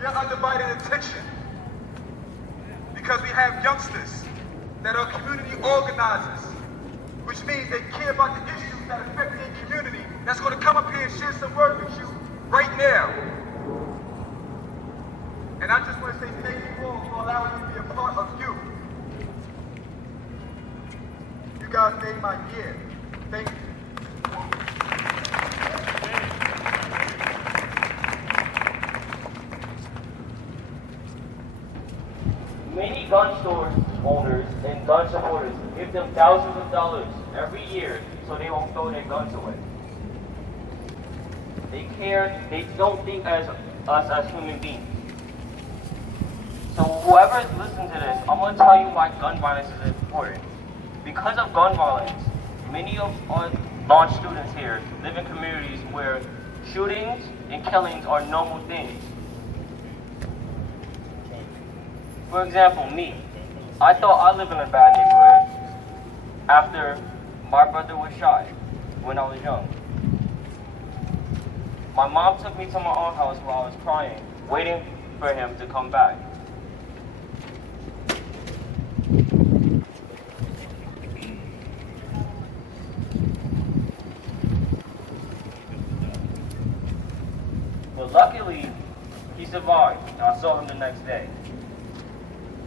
your undivided attention. Because we have youngsters that are community organizers, which means they care about the issues that affect their community, that's going to come up here and share some word with you right now. And I just want to say thank you all for allowing me to be a part of you. You guys made my year. Thank you. Many gun store owners and gun supporters give them thousands of dollars every year so they won't throw their guns away. They don't think as us as human beings. So whoever is listening to this, I'm going to tell you why gun violence is important. Because of gun violence, many of our launch students here live in communities where shootings and killings are normal things. For example, me. I thought I lived in a bad neighborhood after my brother was shot when I was young. My mom took me to my aunt's house while I was crying, waiting for him to come back. But luckily, he survived, and I saw him the next day.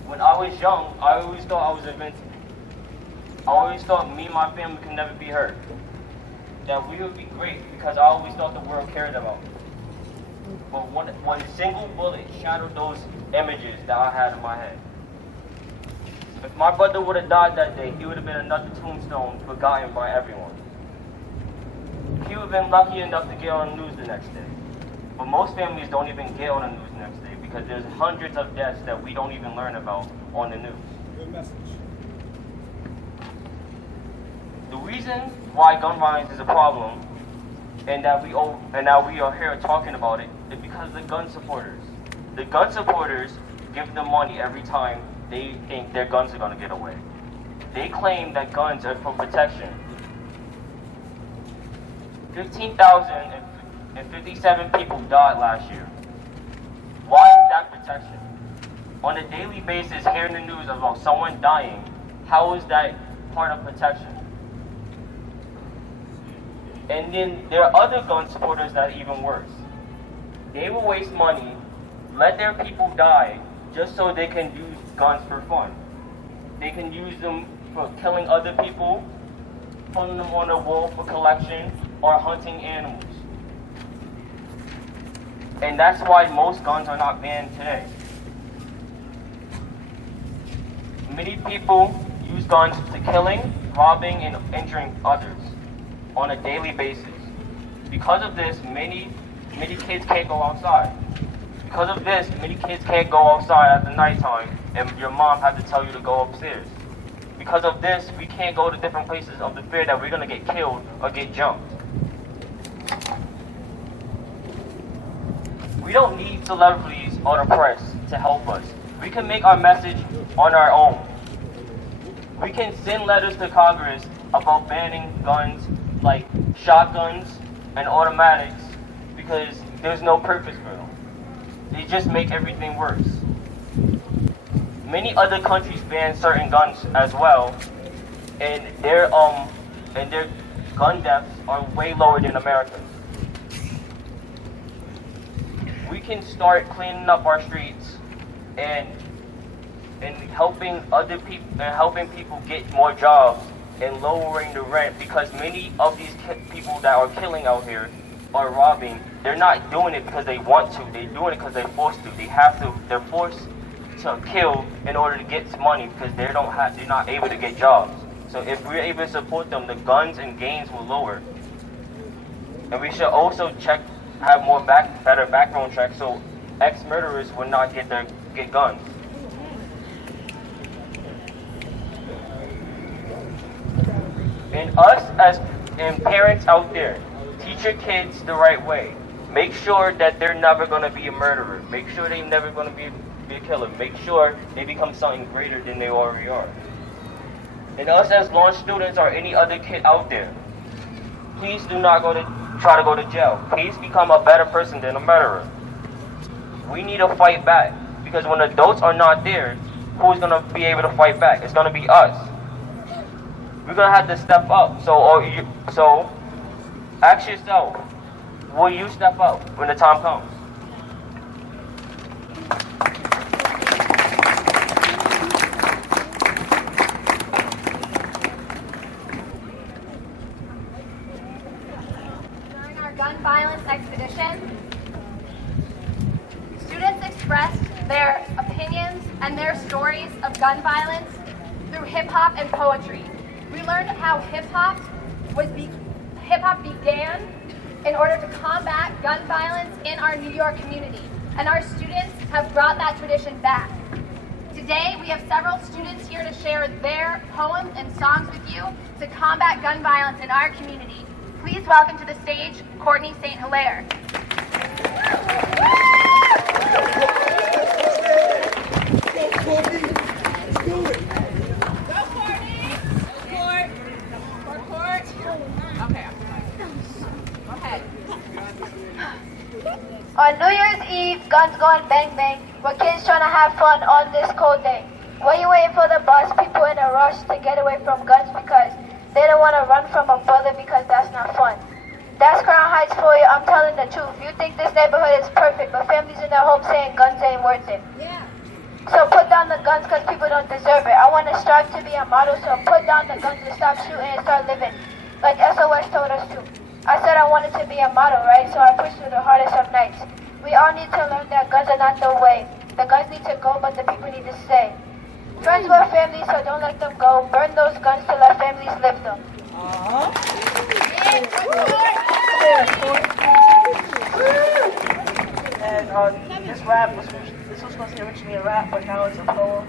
When I was young, I always thought I was invincible. I always thought me and my family could never be hurt. That we would be great because I always thought the world cared about me. But one single bullet shattered those images that I had in my head. If my brother would have died that day, he would have been another tombstone forgotten by everyone. He would have been lucky enough to get on the news the next day. But most families don't even get on the news the next day because there's hundreds of deaths that we don't even learn about on the news. Good message. The reason why gun violence is a problem and that we are here talking about it is because of the gun supporters. The gun supporters give them money every time they think their guns are going to get away. They claim that guns are for protection. 15,057 people died last year. Why is that protection? On a daily basis, hearing the news about someone dying, how is that part of protection? And then there are other gun supporters that are even worse. They will waste money, let their people die, just so they can use guns for fun. They can use them for killing other people, putting them on a wall for collection, or hunting animals. And that's why most guns are not banned today. Many people use guns to killing, robbing, and injuring others on a daily basis. Because of this, many kids can't go outside. Because of this, many kids can't go outside at the nighttime, and your mom has to tell you to go upstairs. Because of this, we can't go to different places of the fear that we're going to get killed or get jumped. We don't need celebrities or the press to help us. We can make our message on our own. We can send letters to Congress about banning guns like shotguns and automatics because there's no purpose for them. They just make everything worse. Many other countries ban certain guns as well, and their gun deaths are way lower than America's. We can start cleaning up our streets and helping other people and helping people get more jobs and lowering the rent, because many of these people that are killing out here or robbing, they're not doing it because they want to. They're doing it because they're forced to. They have to. They're forced to kill in order to get money because they're not able to get jobs. So if we're able to support them, the guns and gangs will lower. And we should also have more better background checks so ex-murderers will not get guns. And us as parents out there, teach your kids the right way. Make sure that they're never going to be a murderer. Make sure they're never going to be a killer. Make sure they become something greater than they already are. And us as launch students or any other kid out there, please do not try to go to jail. Please become a better person than a murderer. we need to fight back. Because when adults are not there, who's going to be able to fight back? It's going to be us. We're going to have to step up. So ask yourself, will you step up when the time comes? During our gun violence expedition, students expressed their opinions and their stories of gun violence through hip-hop and poetry. We learned how hip-hop began in order to combat gun violence in our New York community, and our students have brought that tradition back. Today, we have several students here to share their poems and songs with you to combat gun violence in our community. Please welcome to the stage, Courtney St. Hilaire. On New Year's Eve, guns going bang bang. We're kids trying to have fun on this cold day. When you waiting for the bus, people in a rush to get away from guns because they don't want to run from a brother because that's not fun. That's Crown Heights for you, I'm telling the truth. You think this neighborhood is perfect, but families in their homes saying guns ain't worth it. Yeah. So put down the guns because people don't deserve it. I want to strive to be a model, so put down the guns and stop shooting and start living like SOS told us to. I said I wanted to be a model, right? So I pushed through the hardest of nights. We all need to learn that guns are not the way. The guns need to go, but the people need to stay. Friends were family, so don't let them go. Burn those guns till our families live them. And this was supposed to be originally a rap, but now it's a poem.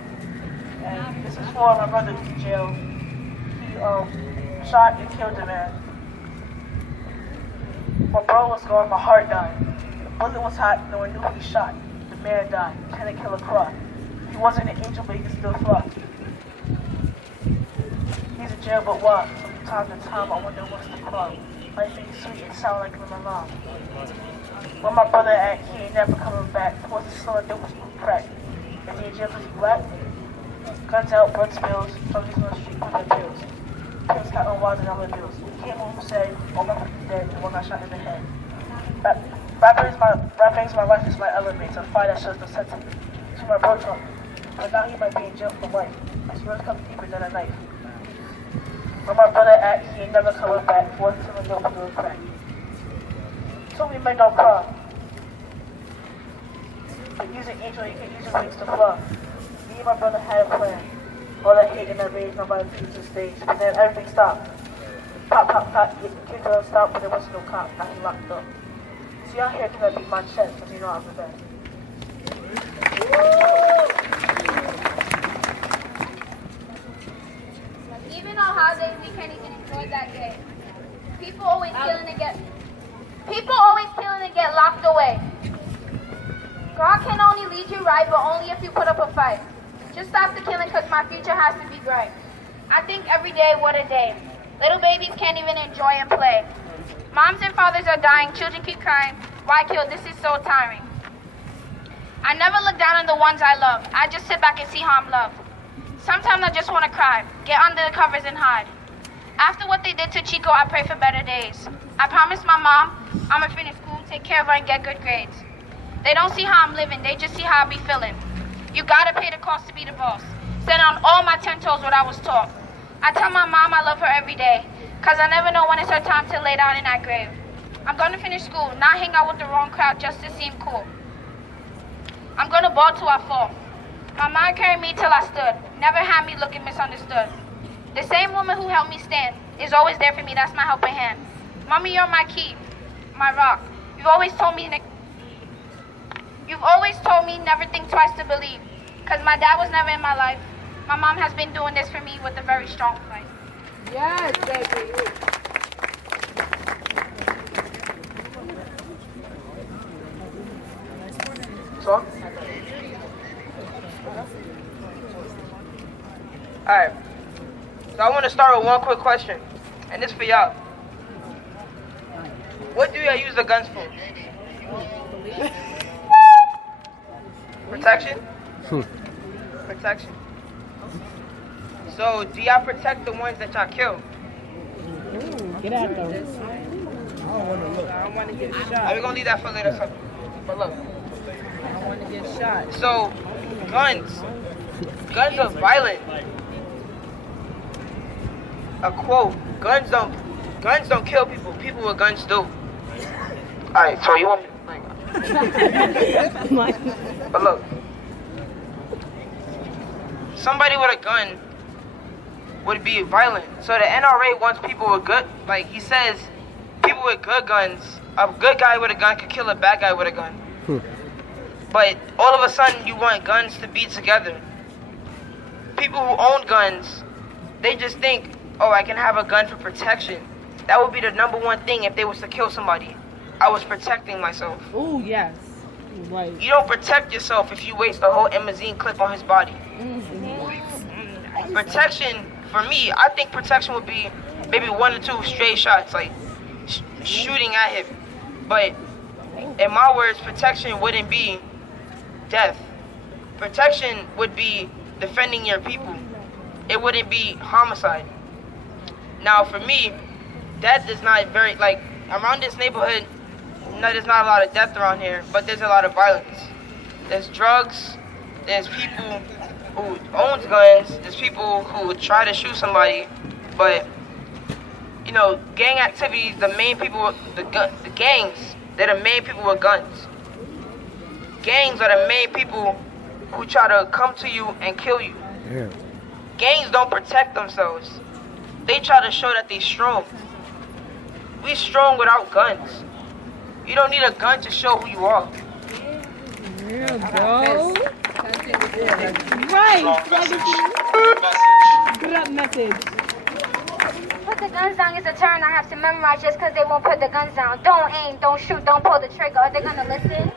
And this is for my brother who's in jail. He shot and killed a man. My bro was gone, my heart died. The bullet was hot, no one knew who he shot. The man died, Lieutenant Killer Croc. He wasn't an angel, but he could still fly. He's in jail, but why? From time to time, I wonder what's the problem. Life ain't sweet, it sound like my mom. Where my brother at, he ain't never coming back. Towards the slow and dope was crack. Is he in jail because he black? Guns out, blood spills, soldiers on the street with their pills. Pills got on wires and dollar bills. He came home and said, all my people's dead, and one got shot in the head. Rapping is my life, is my elevator. A fire that shows no sentiment. To my bro told me. But now he might be in jail for life. His words come deeper than a knife. Where my brother at, he ain't never coming back. Forced to the dope to a crack. So we men don't cry. But use an angel, you can use your wings to fly. Me and my brother had a plan. All that hate and that rage, nobody took to the stage. And then everything stopped. Pop, pop, pop, kids don't stop, but there wasn't no cop. Now he locked up. See, out here because I beat my chest, because you know I'm the best. Even on holidays, we can't even enjoy that day. People always killing and get locked away. God can only lead you right, but only if you put up a fight. Just stop the killing, cause my future has to be bright. I think every day, what a day. Little babies can't even enjoy and play. Moms and fathers are dying, children keep crying. Why kill? This is so tiring. I never look down on the ones I love. I just sit back and see how I'm loved. Sometimes I just want to cry, get under the covers and hide. After what they did to Chico, I pray for better days. I promised my mom I'ma finish school, take care of her, and get good grades. They don't see how I'm living, they just see how I be feeling. You gotta pay the cost to be the boss. Stand on all my 10 toes what I was taught. I tell my mom I love her every day, cause I never know when it's her time to lay down in that grave. I'm gonna finish school, not hang out with the wrong crowd just to seem cool. I'm gonna ball till I fall. My mom carried me till I stood, never had me looking misunderstood. The same woman who helped me stand is always there for me, that's my helping hand. Mommy, you're my key, my rock. You've always told me never think twice to believe. Cause my dad was never in my life. My mom has been doing this for me with a very strong fight. Yes, baby. Song? Alright. So I want to start with one quick question. And it's for y'all. What do y'all use the guns for? Protection? Protection. So, do y'all protect the ones that y'all kill? Get out though. I don't want to get shot. We're gonna leave that for later. So, but look. I don't want to get shot. So, guns. Guns are violent. A quote: guns don't kill people. People with guns do. Alright, so you want me to but look. Somebody with a gun would be violent. So the NRA wants people with good, like he says, people with good guns. A good guy with a gun could kill a bad guy with a gun. But all of a sudden you want guns to be together. People who own guns, they just think, oh, I can have a gun for protection. That would be the number one thing if they was to kill somebody. I was protecting myself. Oh, yes. Right. You don't protect yourself if you waste a whole Emazine clip on his body. Protection, for me, I think protection would be maybe 1 or 2 straight shots, like shooting at him. But in my words, protection wouldn't be death. Protection would be defending your people. It wouldn't be homicide. Now, for me, death is not very, like, around this neighborhood, no, there's not a lot of death around here, but there's a lot of violence. There's drugs, there's people who owns guns, there's people who would try to shoot somebody, but, you know, gang activities, the main people, the gangs, they're the main people with guns. Gangs are the main people who try to come to you and kill you. Yeah. Gangs don't protect themselves. They try to show that they're strong. We strong without guns. You don't need a gun to show who you are. Yeah, bro. Right. Good message. Put the guns down is a term I have to memorize just because they won't put the guns down. Don't aim, don't shoot, don't pull the trigger. Are they gonna listen?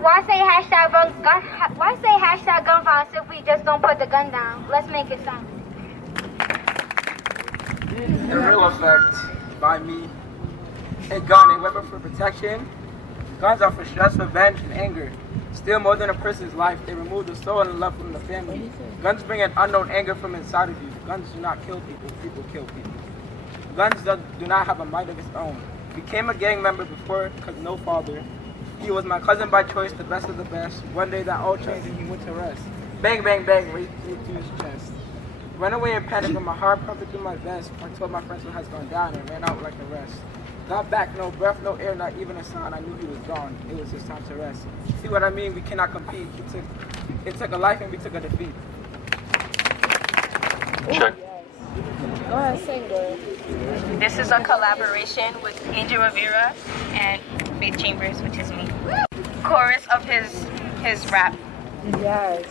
Why say hashtag gun violence if we just don't put the gun down? Let's make it sound. The real effect by me. A gun, a weapon for protection. Guns are for stress, revenge, and anger. Steal more than a person's life. They remove the soul and love from the family. Guns bring an unknown anger from inside of you. Guns do not kill people. People kill people. Guns do not have a mind of its own. Became a gang member before because no father. He was my cousin by choice, the best of the best. One day that all changed and he went to rest. Bang, bang, bang, right through his chest. Ran away in panic with my heart pumping through my vest. I told my friends what has gone down and ran out like the rest. Got back, no breath, no air, not even a sound. I knew he was gone. It was his time to rest. See what I mean? We cannot compete. It took a life and we took a defeat. Check. Go ahead, sing, girl. This is a collaboration with Angel Rivera and Faith Chambers, which is me. Chorus of his rap. Yes.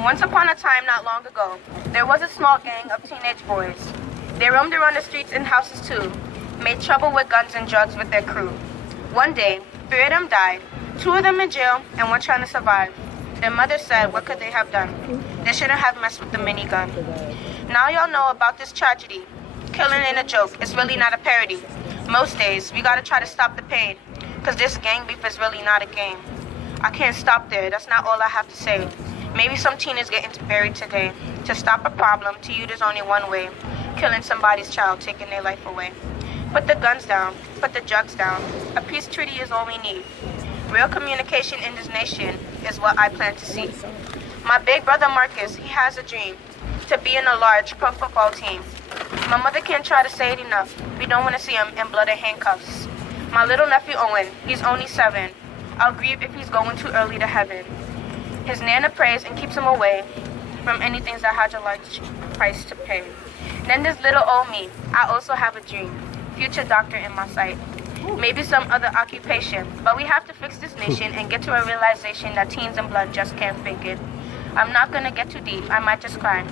Once upon a time, not long ago, there was a small gang of teenage boys. They roamed around the streets and houses too, made trouble with guns and drugs with their crew. One day, 3 of them died, 2 of them in jail, and 1 trying to survive. Their mother said, what could they have done? They shouldn't have messed with the minigun. Now y'all know about this tragedy. Killing ain't a joke, it's really not a parody. Most days, we gotta try to stop the pain, cause this gang beef is really not a game. I can't stop there, that's not all I have to say. Maybe some teen is getting buried today. To stop a problem, to you there's only one way. Killing somebody's child, taking their life away. Put the guns down, put the drugs down. A peace treaty is all we need. Real communication in this nation is what I plan to see. My big brother Marcus, he has a dream to be in a large pro football team. My mother can't try to say it enough. We don't want to see him in blood and handcuffs. My little nephew Owen, he's only 7. I'll grieve if he's going too early to heaven. His nana prays and keeps him away from anything that has a large price to pay. Then there's little old me. I also have a dream. Future doctor in my sight. Maybe some other occupation. But we have to fix this nation and get to a realization that teens and blood just can't fake it. I'm not gonna get too deep. I might just cry.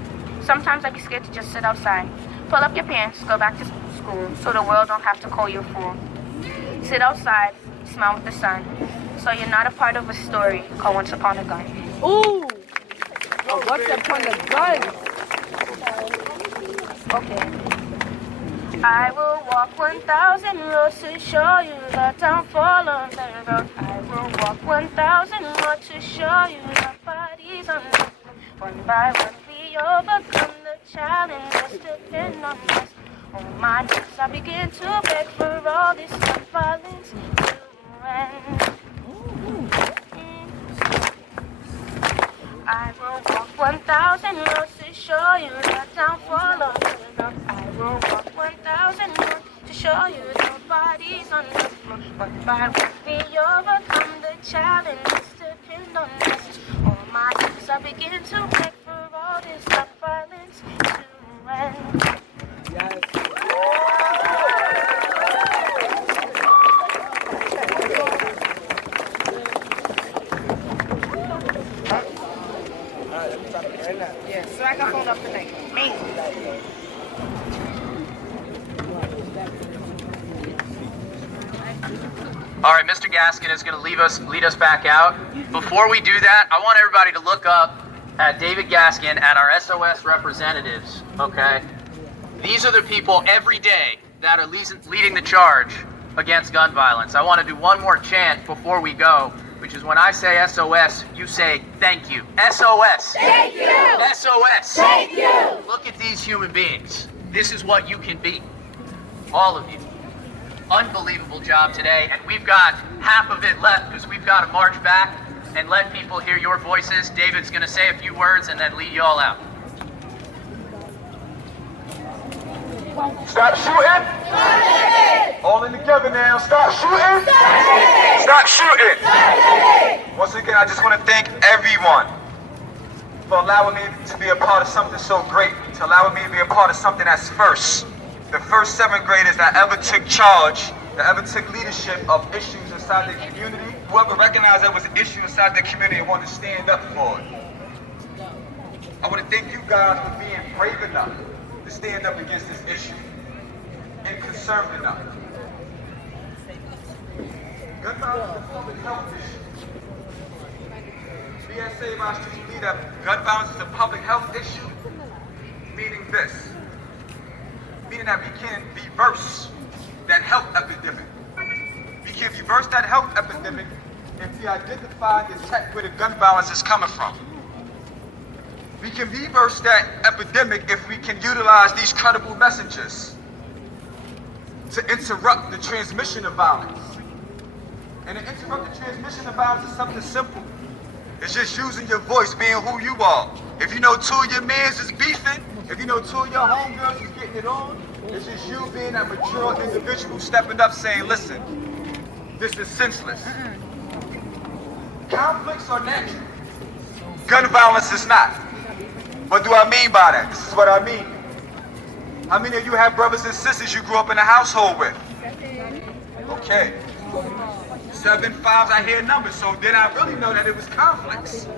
Sometimes I'd be scared to just sit outside. Pull up your pants, go back to school, so the world don't have to call you a fool. Sit outside, smile with the sun, so you're not a part of a story called Once Upon a Gun. Ooh! Oh, what's upon the gun? Okay. I will walk 1,000 roads to show you the downfall of the road. I will walk 1,000 more to show you our bodies on the floor. One by one we overcome the challenges depend on us. On my knees I begin to beg for all this violence to end. I will walk 1,000 roads to show you the downfall of the love. I will walk 1,000 roads to show you the bodies on the floor. One by one we overcome the challenges depend on us. On my knees I begin to beg for all this violence to end. So I got phone up tonight. All right, Mr. Gaskin is going to lead us back out. Before we do that, I want everybody to look up at David Gaskin at our SOS representatives, okay? These are the people every day that are leading the charge against gun violence. I want to do one more chant before we go, which is when I say SOS, you say thank you. SOS. Thank you. SOS. Thank you. Look at these human beings. This is what you can be. All of you. Unbelievable job today, and we've got half of it left because we've got to march back and let people hear your voices. David's going to say a few words and then lead you all out. Stop shooting. All in together now. Stop shooting. Stop shooting. Once again, I just want to thank everyone for allowing me to be a part of something so great, to allowing me to be a part of something that's first. The first 7th graders that ever took charge, that ever took leadership of issues inside their community, whoever recognized there was an issue inside their community and wanted to stand up for it. I want to thank you guys for being brave enough to stand up against this issue and concerned enough. Gun violence is a public health issue. We at Save Our Streets believe that gun violence is a public health issue, meaning this. Meaning that we can reverse that health epidemic. We can reverse that health epidemic if we identify and detect where the gun violence is coming from. We can reverse that epidemic if we can utilize these credible messages to interrupt the transmission of violence. And to interrupt the transmission of violence is something simple. It's just using your voice, being who you are. If you know 2 of your mans is beefing, if you know 2 of your homegirls is getting it on, it's just you being that mature individual stepping up saying, listen, this is senseless. Conflicts are natural. Gun violence is not. What do I mean by that? This is what I mean. How many of you have brothers and sisters you grew up in a household with? Okay. 7 5s, I hear numbers, so then I really know that it was conflicts.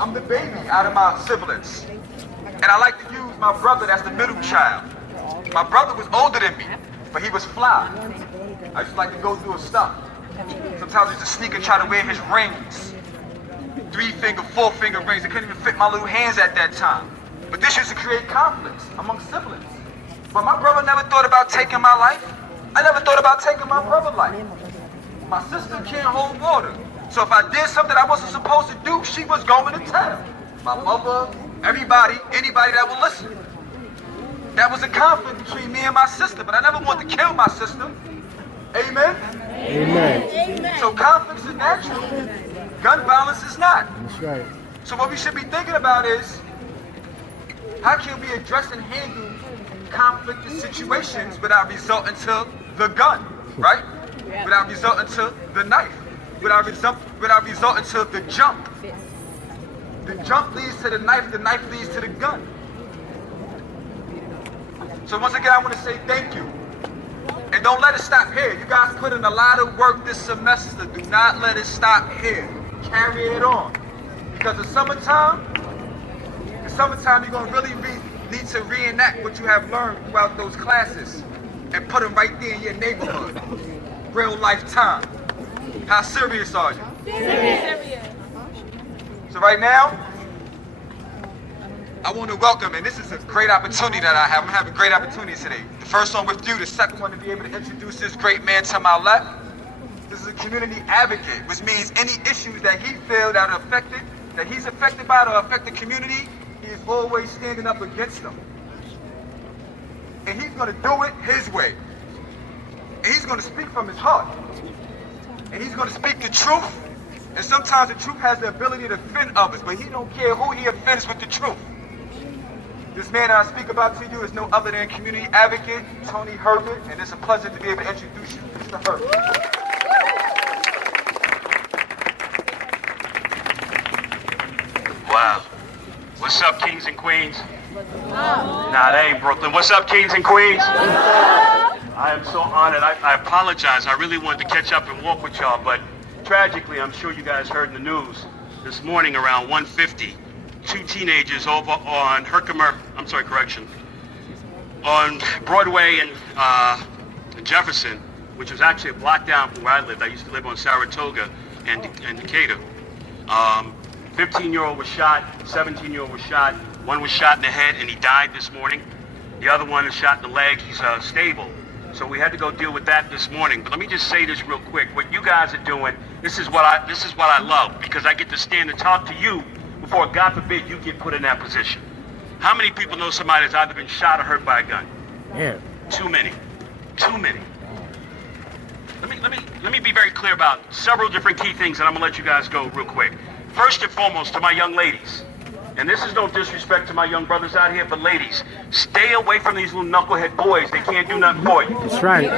I'm the baby out of my siblings. And I like to use my brother, that's the middle child. My brother was older than me, but he was fly. I used to like to go through his stuff. Sometimes I used to sneak and try to wear his rings. 3-finger, 4-finger rings. They couldn't even fit my little hands at that time. But this used to create conflicts among siblings. But my brother never thought about taking my life. I never thought about taking my brother's life. My sister can't hold water. So if I did something I wasn't supposed to do, she was going to tell. My mother, everybody, anybody that would listen. That was a conflict between me and my sister, but I never wanted to kill my sister. Amen? Amen. So conflicts are natural. Gun violence is not. That's right. So what we should be thinking about is, how can we address and handle conflicted situations without resorting to the gun, right? Without resorting to the knife, without resorting to the jump. The jump leads to the knife leads to the gun. So once again, I want to say thank you. And don't let it stop here. You guys put in a lot of work this semester. Do not let it stop here. Carry it on. Because the summertime you're going to really need to reenact what you have learned throughout those classes and put them right there in your neighborhood. Real life time. How serious are you? Serious. So right now, I want to welcome, and this is a great opportunity that I have. I'm having a great opportunity today. The first one with you, the second one to be able to introduce this great man to my left. This is a community advocate, which means any issues that he feels that he's affected by or affect the community, he is always standing up against them. And he's going to do it his way. And he's going to speak from his heart. And he's going to speak the truth. And sometimes the truth has the ability to offend others, but he don't care who he offends with the truth. This man I speak about to you is no other than community advocate Tony Herbert, and it's a pleasure to be able to introduce you to Mr. Herbert. Wow. What's up, kings and queens? Nah, that ain't Brooklyn. What's up, kings and queens? I am so honored. I apologize. I really wanted to catch up and walk with y'all, but tragically, I'm sure you guys heard in the news this morning around 1:50, two teenagers over on on Broadway and Jefferson, which was actually a block down from where I lived. I used to live on Saratoga and Decatur. 15-year-old was shot, 17-year-old was shot. One was shot in the head and he died this morning. The other one is shot in the leg. He's stable. So we had to go deal with that this morning. But let me just say this real quick. What you guys are doing, this is what I love, because I get to stand and talk to you before, God forbid, you get put in that position. How many people know somebody that's either been shot or hurt by a gun? Yeah. Too many. Too many. Let me be very clear about several different key things, and I'm gonna let you guys go real quick. First and foremost, to my young ladies, and this is no disrespect to my young brothers out here, but ladies, stay away from these little knucklehead boys. They can't do nothing for you. That's right.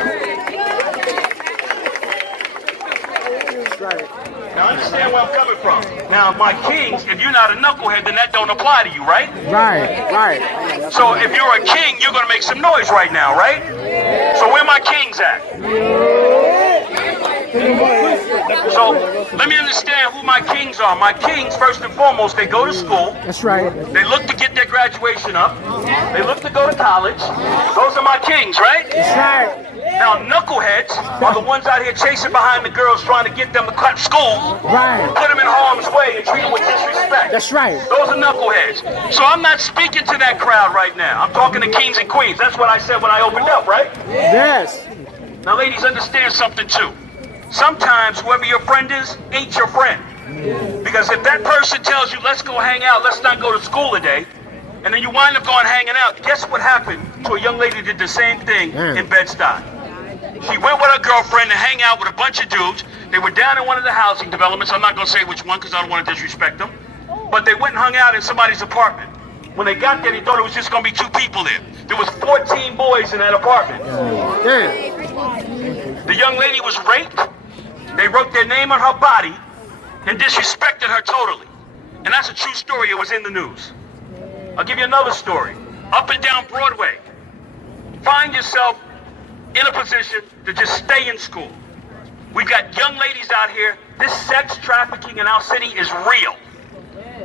That's right. Now understand where I'm coming from. Now, my kings, if you're not a knucklehead, then that don't apply to you, right? Right. So if you're a king, you're gonna make some noise right now, right? So where my kings at? So let me understand who my kings are. My kings, first and foremost, they go to school. That's right. They look to get their graduation up. They look to go to college. Those are my kings, right? That's right. Now, knuckleheads are the ones out here chasing behind the girls, trying to get them to cut school, Right. put them in harm's way, and treat them with disrespect. That's right. Those are knuckleheads. So I'm not speaking to that crowd right now. I'm talking to kings and queens. That's what I said when I opened up, right? Yes. Now, ladies, understand something too. Sometimes whoever your friend is ain't your friend. Because if that person tells you, let's go hang out, let's not go to school today, and then you wind up going hanging out, guess what happened to a young lady who did the same thing in Bed-Stuy? She went with her girlfriend to hang out with a bunch of dudes. They were down in one of the housing developments. I'm not going to say which one because I don't want to disrespect them. But they went and hung out in somebody's apartment. When they got there, they thought it was just going to be 2 people there. There was 14 boys in that apartment. The young lady was raped. They wrote their name on her body and disrespected her totally. And that's a true story. It was in the news. I'll give you another story. Up and down Broadway. Find yourself in a position to just stay in school. We've got young ladies out here. This sex trafficking in our city is real.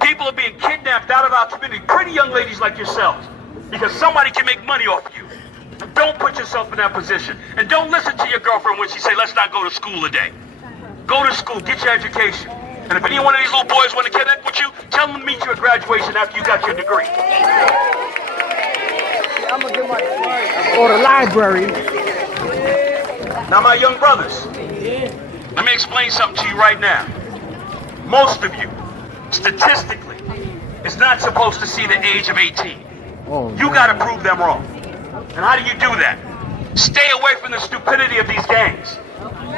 People are being kidnapped out of our community. Pretty young ladies like yourselves. Because somebody can make money off of you. Don't put yourself in that position. And don't listen to your girlfriend when she say, let's not go to school today. Go to school, get your education. And if any one of these little boys want to connect with you, tell them to meet you at graduation after you got your degree. Or the library. Now, my young brothers, let me explain something to you right now. Most of you, statistically, is not supposed to see the age of 18. You got to prove them wrong. And how do you do that? Stay away from the stupidity of these gangs.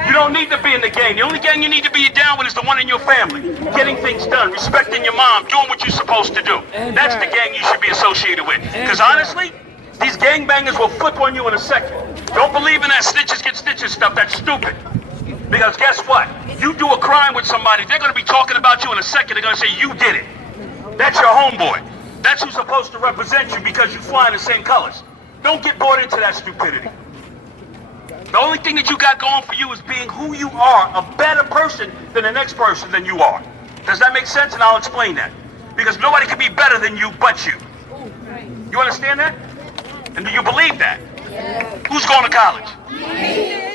You don't need to be in the gang. The only gang you need to be down with is the one in your family. Getting things done, respecting your mom, doing what you're supposed to do. That's the gang you should be associated with. Because honestly, these gangbangers will flip on you in a second. Don't believe in that snitches get stitches stuff. That's stupid. Because guess what? You do a crime with somebody, they're going to be talking about you in a second. They're going to say, you did it. That's your homeboy. That's who's supposed to represent you because you fly in the same colors. Don't get bought into that stupidity. The only thing that you got going for you is being who you are, a better person than the next person than you are. Does that make sense? And I'll explain that. Because nobody can be better than you but you. You understand that? And do you believe that? Who's going to college?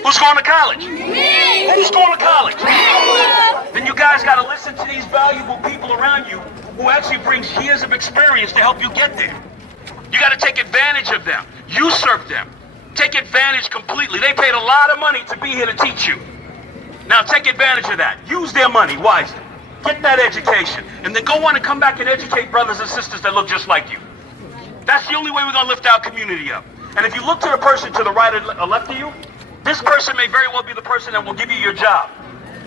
Who's going to college? Who's going to college? Then you guys got to listen to these valuable people around you who actually brings years of experience to help you get there. You got to take advantage of them. Usurp them. Take advantage completely. They paid a lot of money to be here to teach you. Now take advantage of that. Use their money wisely. Get that education. And then go on and come back and educate brothers and sisters that look just like you. That's the only way we're going to lift our community up. And if you look to the person to the right or left of you, this person may very well be the person that will give you your job.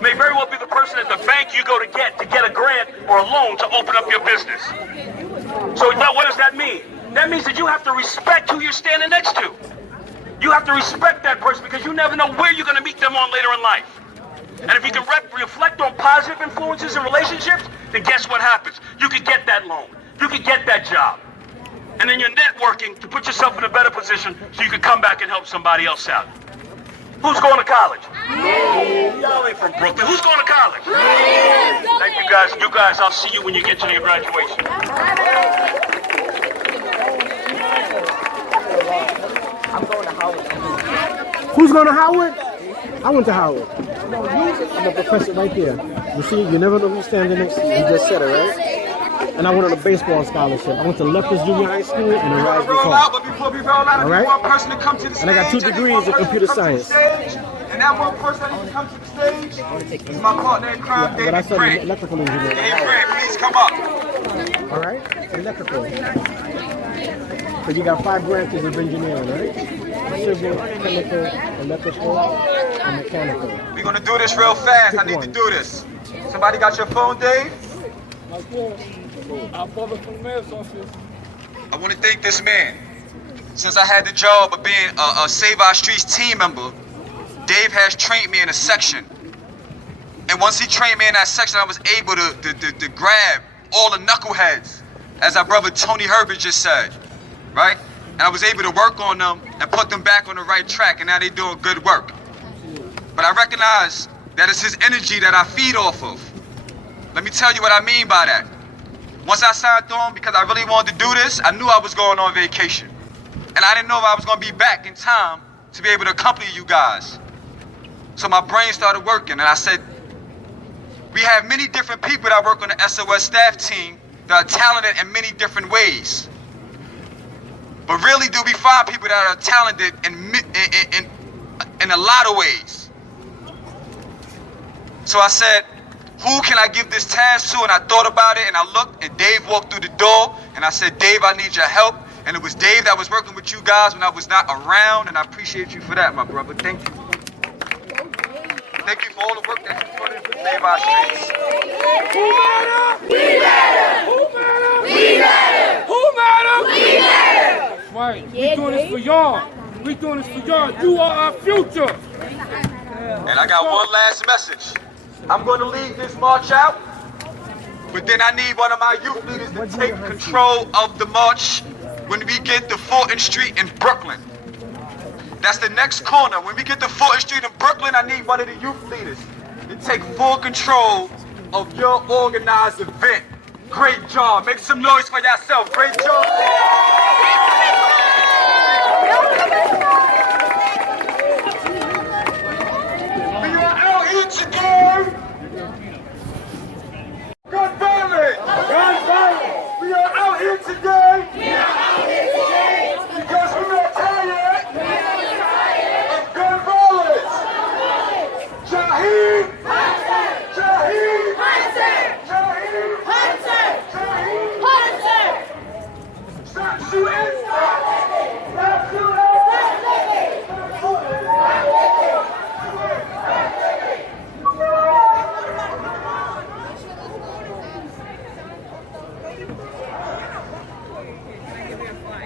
May very well be the person at the bank you go to get a grant or a loan to open up your business. So what does that mean? That means that you have to respect who you're standing next to. You have to respect that person because you never know where you're going to meet them on later in life. And if you can reflect on positive influences in relationships, then guess what happens? You can get that loan. You can get that job. And then you're networking to put yourself in a better position so you can come back and help somebody else out. Who's going to college? Y'all ain't from Brooklyn. Who's going to college? Thank you guys. You guys, I'll see you when you get to your graduation. I'm going to Howard. Who's going to Howard? I went to Howard. I'm a professor right there. You see, you never know who's standing next to you. You just said it, right? And I went on a baseball scholarship. I went to Leftis Junior High School and the Raspberry Hall. All right? And I got 2 degrees in computer science. And that one person that needs to come to the stage is my partner in crime, But I David studied Grant. electrical engineering. David Grant, please come up. All right? Electrical. So you got 5 branches of engineering, right? Civil, chemical, electrical, and mechanical. We're going to do this real fast. I need to do this. Somebody got your phone, Dave? Our brother from the mayor's office. I want to thank this man. Since I had the job of being a Save Our Streets team member, Dave has trained me in a section. And once he trained me in that section, I was able to grab all the knuckleheads, as our brother Tony Herbert just said, right? And I was able to work on them and put them back on the right track, and now they're doing good work. But I recognize that it's his energy that I feed off of. Let me tell you what I mean by that. Once I signed on, because I really wanted to do this, I knew I was going on vacation. And I didn't know if I was going to be back in time to be able to accompany you guys. So my brain started working, and I said, we have many different people that work on the SOS staff team that are talented in many different ways. But really, do we find people that are talented in a lot of ways? So I said, who can I give this task to? And I thought about it, and I looked, and Dave walked through the door, and I said, Dave, I need your help. And it was Dave that was working with you guys when I was not around, and I appreciate you for that, my brother. Thank you. Thank you for all the work that you put in to Save Our Streets. Who matter? We matter. Who matter? We matter. Who matter? We matter. Right. We're doing this for y'all. We're doing this for y'all. You are our future. And I got one last message. I'm going to lead this march out, but then I need one of my youth leaders to take control of the march when we get to Fulton Street in Brooklyn. That's the next corner. When we get to Fulton Street in Brooklyn, I need one of the youth leaders to take full control of your organized event. Great job. Make some noise for yourself. Great job. We are out here today. Gun violence. Gun violence. We are out here today. We are out here today because we are tired of gun violence. Jaheed. Hunter. Jaheed. Hunter. Jaheed. Hunter. Jaheed. Hunter. Stop shooting. Stop shooting.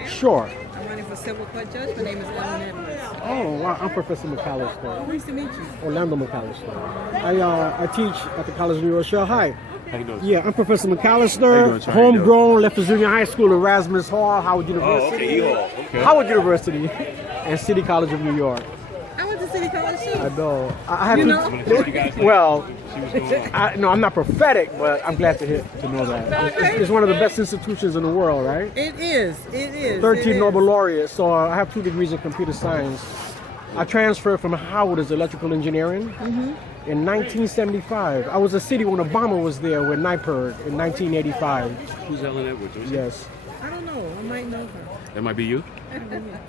Sure. I'm running for civil court judge. My name is Ellen Edwards. Oh, wow. I'm Professor Mcallister. Nice to meet you. Orlando Mcallister. I teach at the College of New Rochelle High. How you doing? Yeah, I'm Professor Mcallister, homegrown, Leftis Junior High School, Erasmus Hall, Howard University. Oh, okay, okay. Howard University, and City College of New York. I went to City College too. I know. I have You to. know? Well, no, I'm not prophetic, but I'm glad to know that. It's one of the best institutions in the world, right? It is. It is. 13 Nobel laureates. So I have 2 degrees in computer science. I transferred from Howard as electrical engineering. In 1975, I was a city when Obama was there with NIPERD in 1985. Who's Ellen Edwards? Yes. I don't know. I might know her. That might be you.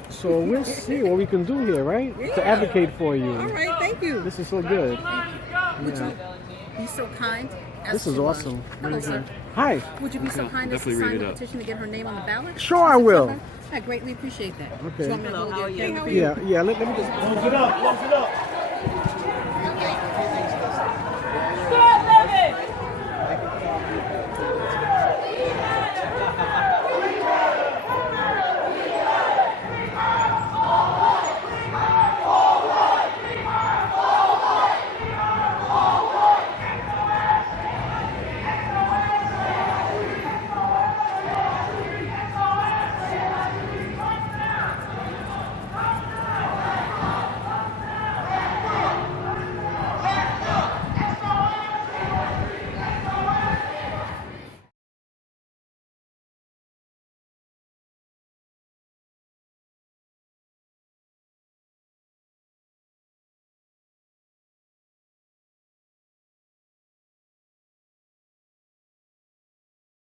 So we'll see what we can do here, right? To advocate for you. All right, thank you. This is so good. Would you be so kind? as This is to, awesome. Hello, sir. Hi. Would you be so kind as to sign the petition to get her name on the ballot? Sure, I will. I greatly appreciate that. Okay. Do you want me to hold your hand? Yeah, let me just. Close it up.